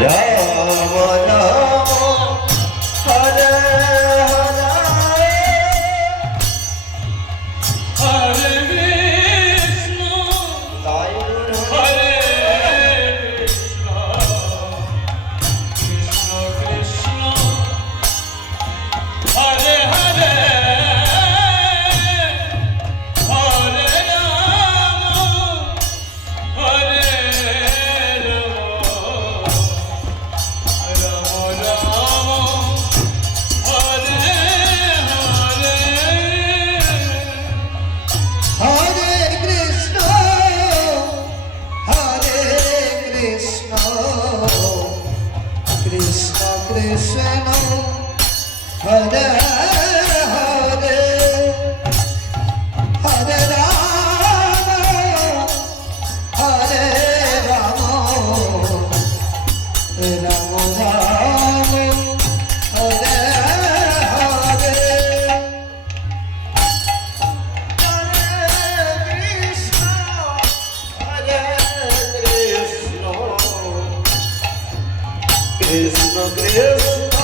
রাম রাম হরে হরে কৃষ্ণ তাই গুরু হরে কৃষ্ণ কৃষ্ণ কৃষ্ণ হরে হরে হরে রাম হরে রাম রাম হরে হরে হরে কৃষ্ণ হরে কৃষ্ণ কৃষ্ণ কৃষ্ণ হরে হরে হরে রাম হরে Ram Ram Ram Hare Hare Krishna Krishna